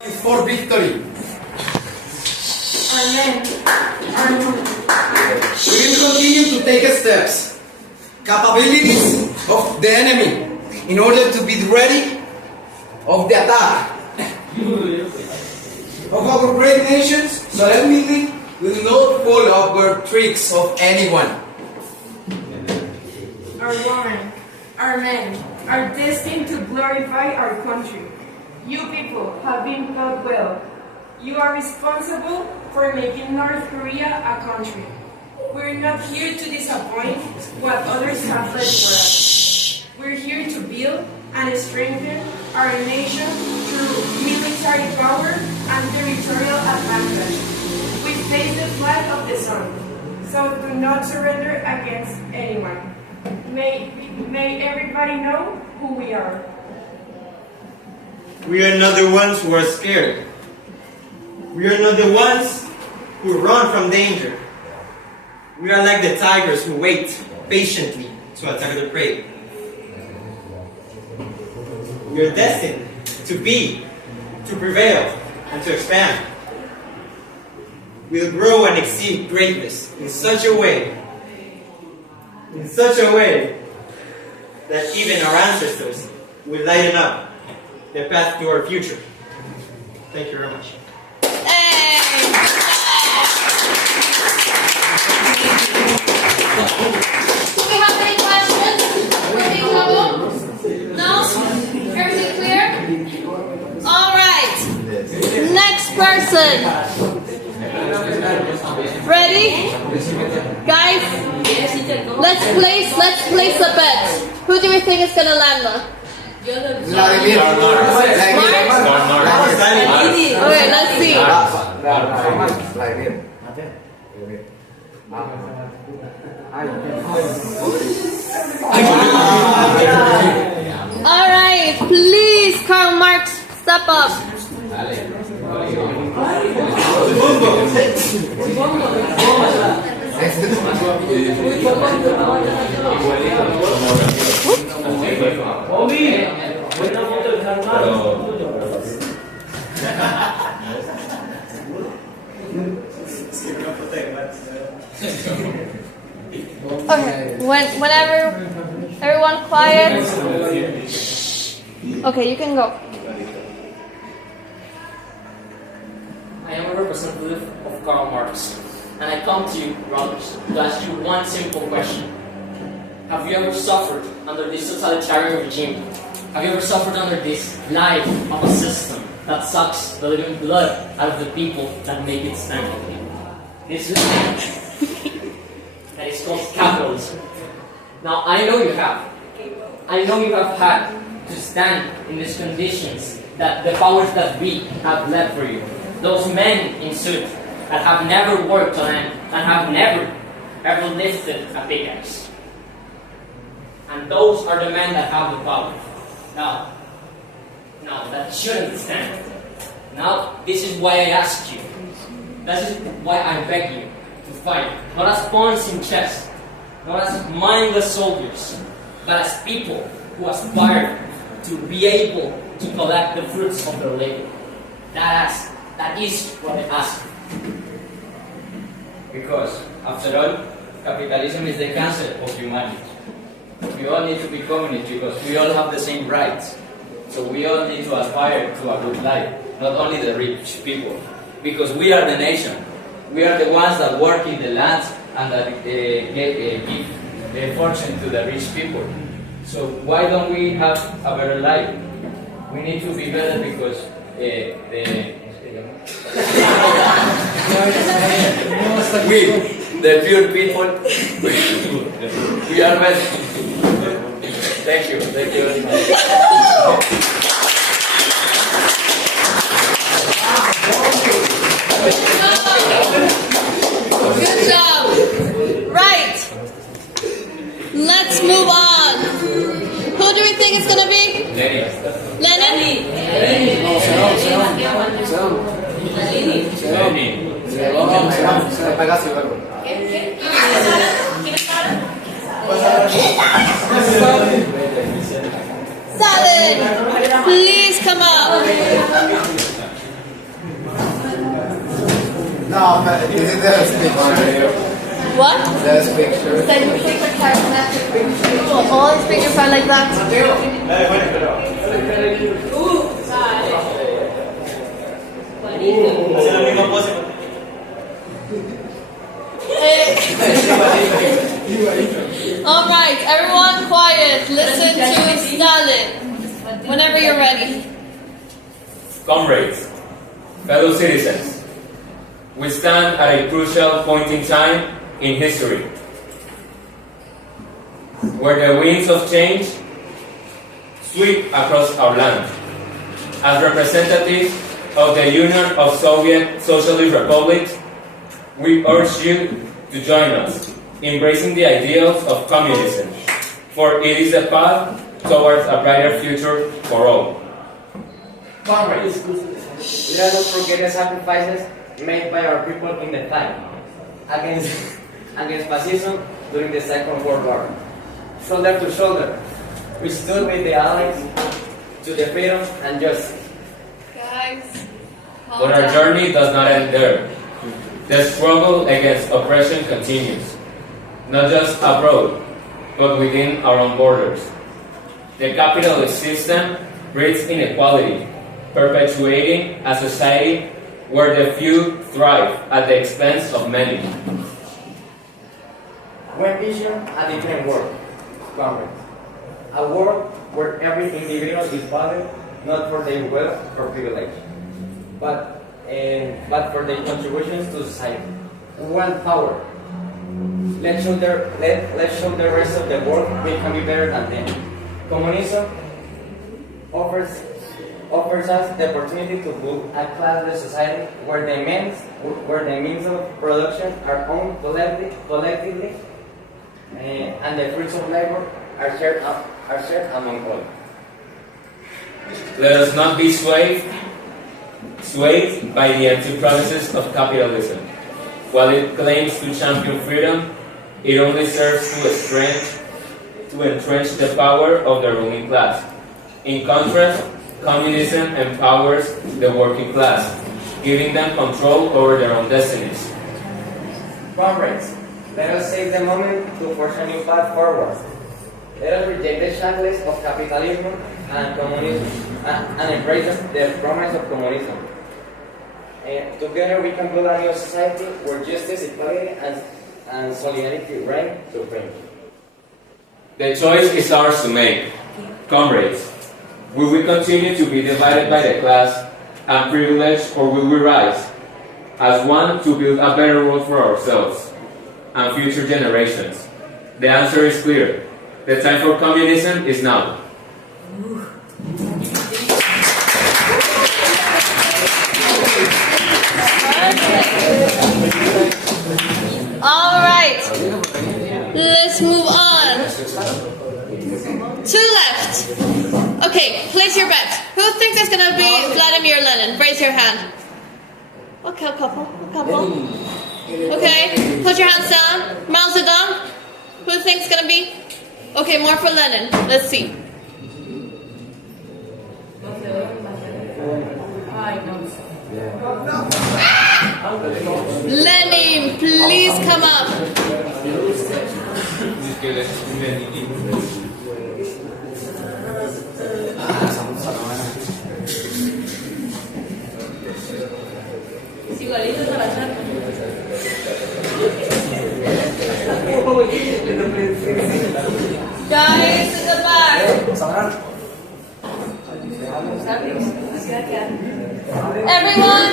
For victory. Amen. Amen. We will continue to take steps, capabilities of the enemy, in order to be ready of the attack of our great nations. Solemnly will not follow our tricks of anyone. Our women, our men, are destined to glorify our country. You people have been taught well. You are responsible for making North Korea a country. We're not here to disappoint what others have left for us. We're here to build and strengthen our nation through military power and territorial advantage. We face the flag of the sun, so do not surrender against anyone. May everybody know who we are. We are not the ones who are scared. We are not the ones who run from danger. We are like the tigers who wait patiently to attack their prey. We are destined to be, to prevail, and to expand. We'll grow and exceed greatness in such a way that even our ancestors will lighten up the path to our future. Thank you very much. Do we have any questions? Anything trouble? No? Everything clear? All right. Next person. Ready? Guys, let's place a bet. Who do we think is gonna land the? Vladimir. Okay, let's see. All right, please, Karl Marx, step up. Okay, whenever everyone quiet. Okay, you can go. I am a representative of Karl Marx, and I come to you, brothers, to ask you one simple question. Have you ever suffered under this totalitarian regime? Have you ever suffered under this life of a system that sucks the living blood out of the people that make it stand? This system that is called capitalism. Now, I know you have. I know you have had to stand in these conditions that the powers that be have left for you. Those men in suit that have never worked on land and have never ever lifted a pickaxe. And those are the men that have the power. Now, that shouldn't stand. Now, this is why I ask you. That is why I beg you to fight. Not as pawns in chess, not as mindless soldiers, but as people who aspire to be able to collect the fruits of their labor. That is what I ask. Because, after all, capitalism is the cancer of humanity. We all need to be communists because we all have the same rights. So we all need to aspire to a good life, not only the rich people. Because we are the nation. We are the ones that work in the lands and that give the fortune to the rich people. So why don't we have a better life? We need to be better because we, the pure people, we are better. Thank you very much. Good job. Right. Let's move on. Who do we think it's gonna be? Lenin. Salad. Please come up. No, but this is the picture. What? This picture. Then you take a charismatic picture. Oh, always make your friend like that. Hace la misma pose. All right, everyone quiet. Listen to Stalin. Whenever you're ready. Comrades, fellow citizens, we stand at a crucial point in time in history, where the winds of change sweep across our land. As representatives of the Union of Soviet Socialist Republics, we urge you to join us, embracing the ideals of communism, for it is the path towards a brighter future for all. Comrades, let us not forget the sacrifices made by our people in the fight against fascism during the Second World War. Shoulder to shoulder, we stood with the Allies to the freedom and justice. Guys. But our journey does not end there. The struggle against oppression continues, not just abroad, but within our own borders. The capitalist system breeds inequality, perpetuating a society where the few thrive at the expense of many. We envision a different world, comrades. A world where every individual is valued not for their wealth or privilege, but for their contributions to society. We want power. Let's show the rest of the world we can be better than them. Communism offers us the opportunity to build a classless society where the means of production are owned collectively, and the fruits of labor are shared among all. Let us not be swayed by the empty promises of capitalism. While it claims to champion freedom, it only serves to entrench the power of the ruling class. In contrast, communism empowers the working class, giving them control over their own destinies. Comrades, let us take the moment to forge a new path forward. Let us reject the shackles of capitalism and communism and embrace the promise of communism. Together we can build a new society where justice, equality, and solidarity reign supreme. The choice is ours to make. Comrades, will we continue to be divided by the class and privilege, or will we rise as one to build a better world for ourselves and future generations? The answer is clear. The time for communism is now. All right. Let's move on. To the left. Okay, place your bet. Who thinks it's gonna be Vladimir Lenin? Raise your hand. Okay, a couple. Okay, put your hands down. Mao Zedong. Who thinks it's gonna be? Okay, more for Lenin. Let's see. Lenin, please come up. Guys in the back. Everyone,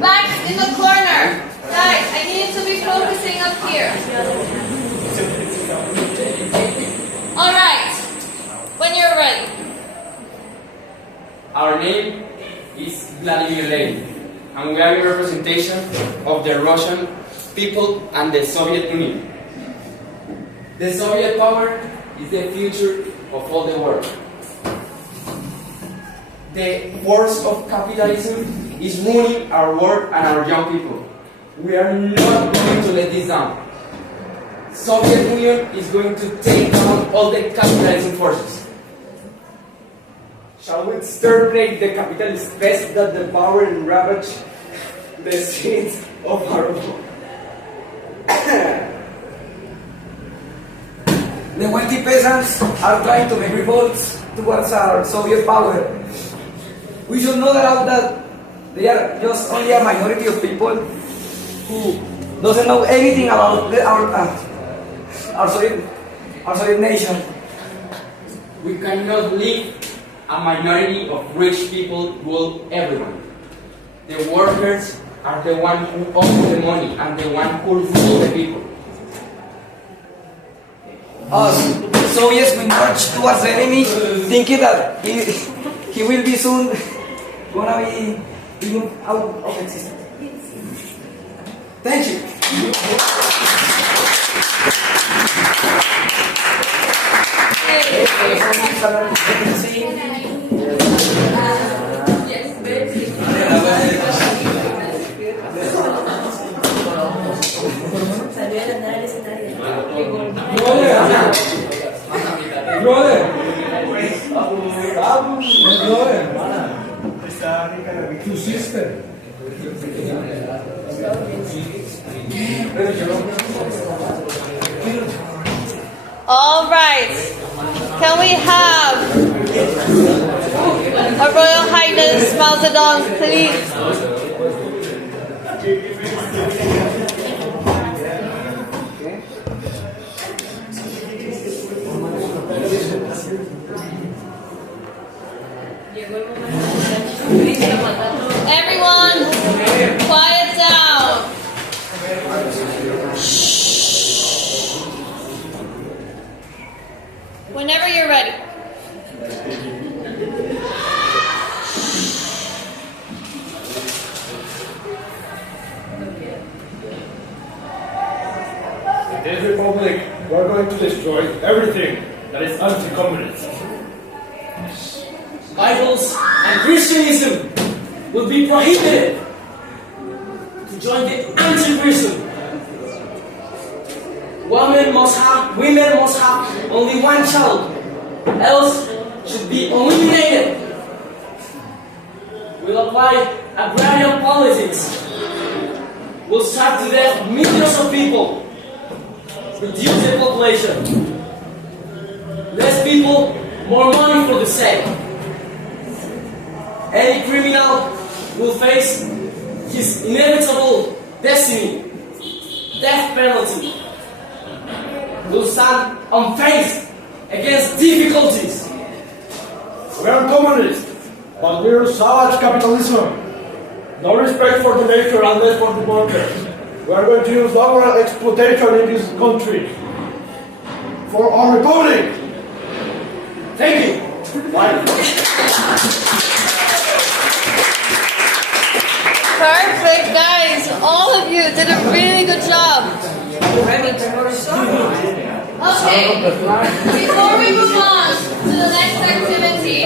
back in the corner. Guys, I need you to be focusing up here. All right, when you're ready. Our name is Vladimir Lenin, and we are in representation of the Russian people and the Soviet Union. The Soviet power is the future of all the world. The force of capitalism is ruining our world and our young people. We are not going to let this down. Soviet Union is going to take down all the capitalism forces. Shall we exterminate the capitalist pest that devour and ravage the streets of our The wealthy peasants are trying to make revolts towards our Soviet power. We should know that they are just only a minority of people who doesn't know anything about our Soviet nation. We cannot leave a minority of rich people rule everyone. The workers are the one who own the money and the one who rule the people. Us Soviets will march towards the enemy, thinking that he will be soon gonna be out of existence. Thank you. Tu sister. All right. Can we have Her Royal Highness Mao Zedong, please? Everyone, quiet down. Shh. Whenever you're ready. In this republic, we are going to destroy everything that is anti-communist. Bibles and Christianism will be prohibited. To join the anti-Christian, women must have only one child, else should be eliminated. We'll apply agrarian politics. We'll starve to death millions of people. Reduce the population. Less people, more money for the state. Any criminal will face his inevitable destiny, death penalty. Will stand unfazed against difficulties. We are communists, but we are savage capitalism. No respect for the nature unless for the workers. We are going to use laboral exploitation in this country for our republic. Thank you. Perfect, guys. All of you did a really good job. Okay, before we move on to the next activity,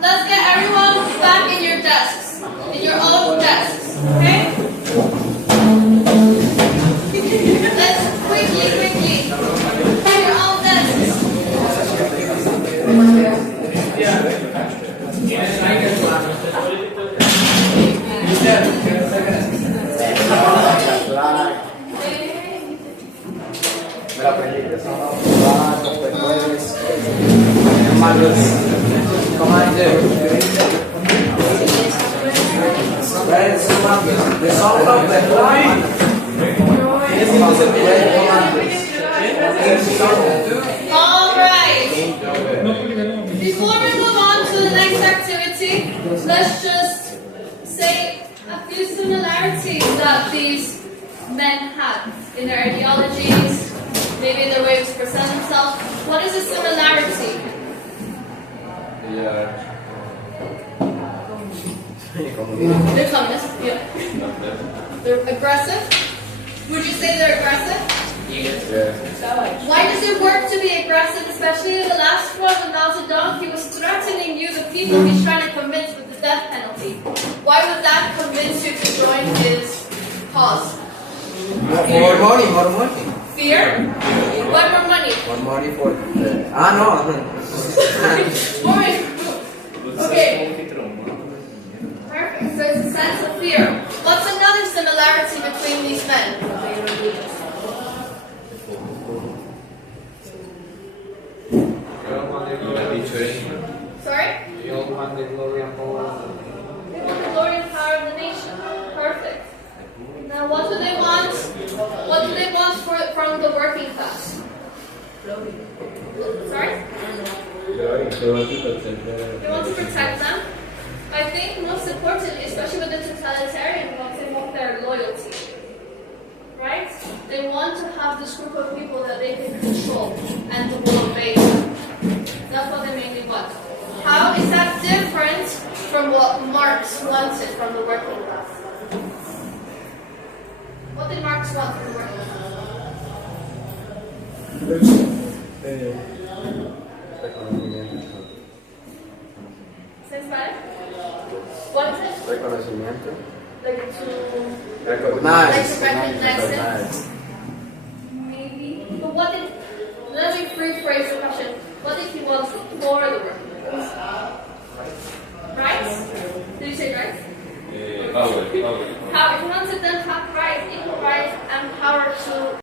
let's get everyone back in your desks, in your own desks, okay? Let's quickly, in your own desks. The sound of the line. All right. Before we move on to the next activity, let's just say a few similarities that these men had in their ideologies, maybe in their way to present themselves. What is a similarity? They're communists, yeah. They're aggressive. Would you say they're aggressive? Yes. Why does it work to be aggressive, especially in the last one with Mao Zedong? He was threatening you, the people he's trying to convince with the death penalty. Why would that convince you to join his cause? More money. Fear? What more money? More money for the... no. More. Okay. Perfect. So it's a sense of fear. similarity between these men? Sorry? They all want the glory and power. They want the glory and power of the nation. Perfect. Now, what do they want? What do they want from the working class? Sorry? They want to protect them. I think most importantly, especially with the totalitarian ones, they want their loyalty. Right? They want to have this group of people that they can control and who will obey them. That's what they mainly want. How is that different from what Marx wanted from the working class? What did Marx want from the working class? Since when? What is it? Reconocimiento. Like to Recognize. recognize it? Maybe. But what did, let me rephrase the question. What did he want for the working class? Rights? Did you say rights? Power. How he wanted them to have rights, equal rights, and power to